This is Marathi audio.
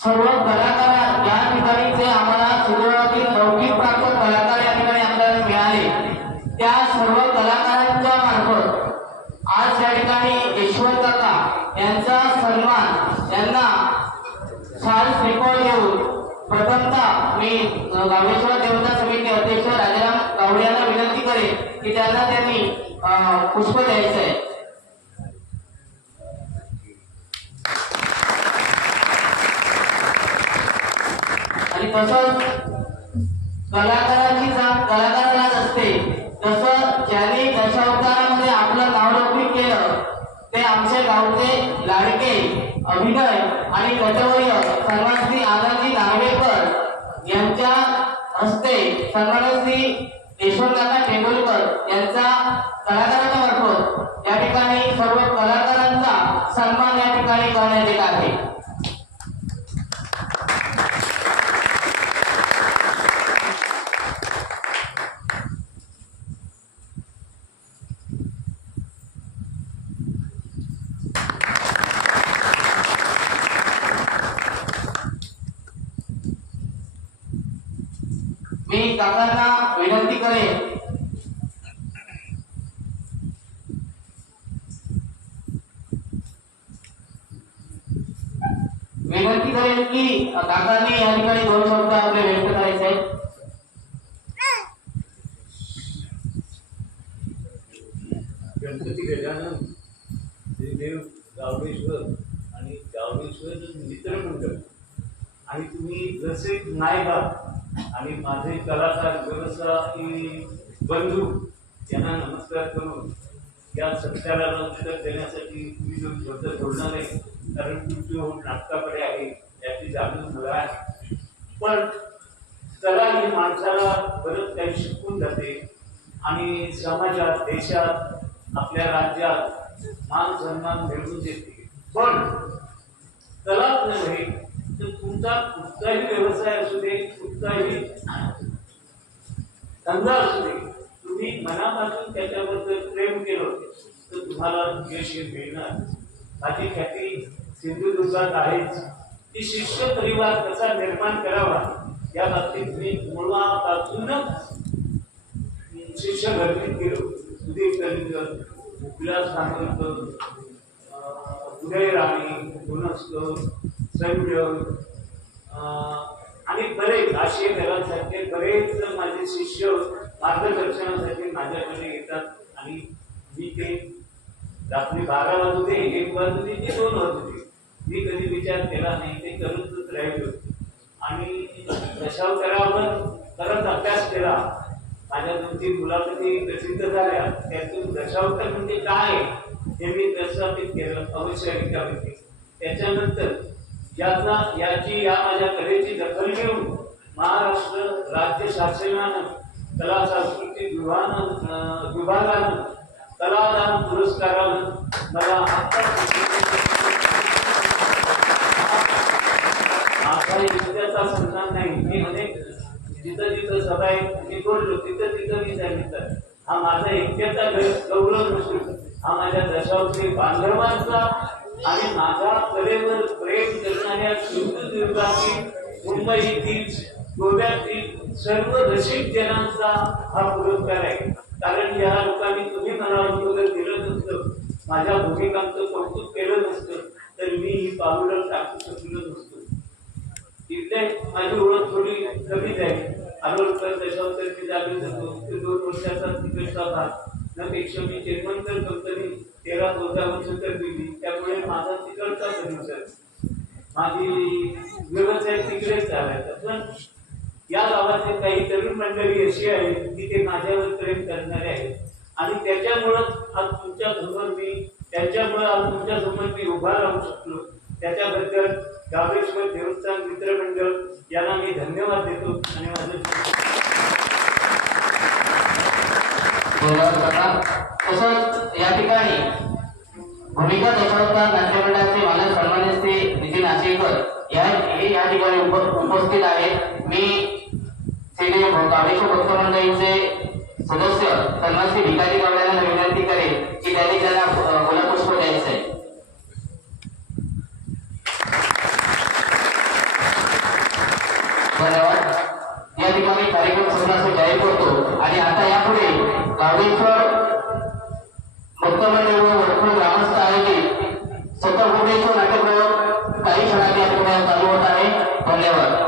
सर्व कलाकार या ठिकाणी जे आम्हाला सुरुवातील लौकिक प्राप्त कलाकार या ठिकाणी आपल्याला मिळाले त्या सर्व कलाकारांच्या मार्फत आज या ठिकाणी यशवंत काका यांचा सन्मान यांना शाल श्रीफळ देऊन प्रथमतः मी अ, गावेश्वर देवता समिती अध्यक्ष राजाराम गावडे यांना विनंती करेन की त्यांना त्यांनी पुष्प द्यायचं आहे तसंच कलाकाराची जात कलाकारालाच असते. तसं ज्याने दशावतारामध्ये आपलं नावलौकिक केलं ते आमचे गावचे लाडके अभिनय आणि गटवर्य सन्मान श्री आनंदजी नार्वेकर यांच्या हस्ते सन्मान श्री यशवंतकाका टेंबुलकर यांचा कलाकारांना मार्फत या ठिकाणी सर्व कलाकारांचा सन्मान या ठिकाणी करण्यात येत आहे. मी काकांना विनंती करेन. विनंती करेन की काकांनी या ठिकाणी दोन शब्द आपले व्यक्त करायचे गणपती गजानन श्रीदेव गावडेश्वर आणि गावडेश्वर मित्रमंडळ आणि तुम्ही जसे नायक आणि माझे कलाकार व्यवसायी बंधू यांना नमस्कार करून या सत्काराला उत्तर देण्यासाठी मी जो शब्द जोडणार आहे कारण तुमची ओढ नाटकाकडे आहे याची जाणीव मला आहे. पण कला ही माणसाला बरंच काही शिकून जाते आणि समाजात देशात आपल्या राज्यात मान सन्मान मिळवून देते. पण कलाच नव्हे तर तुमचा कुठचाही व्यवसाय असू दे कुठचाही धंदा असू दे. तुम्ही मनापासून त्याच्याबद्दल प्रेम केलं तर तुम्हाला यश मिळणार. माझी ख्याती सिंधुदुर्गात आहेच. ती शिष्य परिवार कसा निर्माण करावा या बाबतीत मी मुळापासूनच शिष्य गर्दीत गेलो सुधीर कलिंगर विलास नागरकर अं, उदय राणी गुणस्कर सैम्य अं, आणि बरेच आशिया घरांसारखे बरेच माझे शिष्य मार्गदर्शनासाठी माझ्याकडे येतात. आणि मी ते रात्री बारा वाजू दे एक वाजू दे ते दोन वाजू दे मी कधी विचार केला नाही ते करतच राहिलो. आणि दशावतारावर परत अभ्यास केला. माझ्या दोन तीन मुलाखती प्रसिद्ध झाल्या. त्यातून दशावतार म्हणजे काय हे मी प्रस्थापित केलं अवश्य त्याच्यानंतर याचा याची या माझ्या कलेची दखल घेऊन महाराष्ट्र राज्य शासनानं कला सांस्कृतिक विभागानं विभागानं कलादान पुरस्कारानं मला आता नृत्याचा सन्मान नाही. मी अनेक जिथं जिथं सभा मी बोललो तिथं तिथं मी सांगितलं हा माझा एकट्याचा गौरव नसून हा माझ्या दशावती बांधवांचा आणि माझा कलेवर प्रेम करणाऱ्या सिंधुदुर्गातील मुंबईतील गोव्यातील सर्व रसिक जनांचा हा पुरस्कार आहे. कारण या लोकांनी तुम्ही मला अनुमोदन दिलं नसतं माझ्या भूमिकांचं कौतुक केलं नसतं तर मी ही पावलं टाकू शकलो नसतो. इथे माझी ओळख थोडी कमी झाली. आरोग्य दशावतारची जागे जातो ते दोन वर्षाचा तिकडचा भाग. त्यापेक्षा मी चेअरमनकर कंपनी तेरा चौदा वर्ष तर दिली त्यामुळे माझा तिकडचा परिसर माझी व्यवसाय तिकडेच चालायचा. पण या गावाचे काही तरुण मंडळी अशी आहेत की ते माझ्यावर प्रेम करणारे आहेत. आणि त्याच्यामुळं आज तुमच्यासमोर मी त्यांच्यामुळं आज तुमच्यासमोर मी उभा राहू शकलो. त्याच्याबद्दल गावेश्वर देवस्थान मित्रमंडळ यांना मी धन्यवाद देतो. आणि माझं धन्यवाद काका तसंच या ठिकाणी भूमिका दशावतार नाट्यमंडळाचे मालक सन्मान्य श्री नितीन आशेकर या हे या ठिकाणी उपस्थित आहेत मी श्री गावेश्वर भक्त मंडळीचे सदस्य सन्मान श्री भिकाजी गावड्यांना विनंती करेन की त्यांनी त्यांना अ, गुलाबपुष्प द्यायचं आहे या ठिकाणी कार्यक्रम संपला जाहीर करतो. आणि आता यापुढे गावडेश्वर भक्तमंडळ व वरपूर ग्रामस्थ आयोजित सतरकोटेश्वर नाटक काही क्षणात या ठिकाणी चालू होत आहे. धन्यवाद.